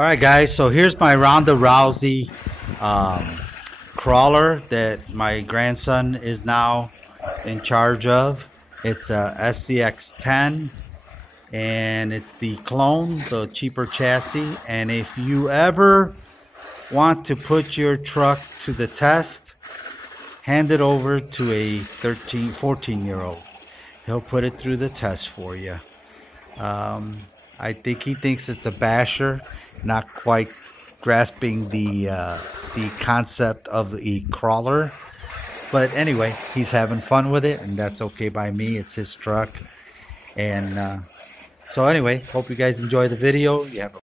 Alright guys, so here's my Ronda Rousey crawler that my grandson is now in charge of. It's a Scx10 and it's the clone, the cheaper chassis. And if you ever want to put your truck to the test, hand it over to a 14-year-old. He'll put it through the test for you. I think he thinks it's a basher, not quite grasping the concept of the crawler. But anyway, he's having fun with it, and that's okay by me. It's his truck. And so anyway, hope you guys enjoy the video. You have a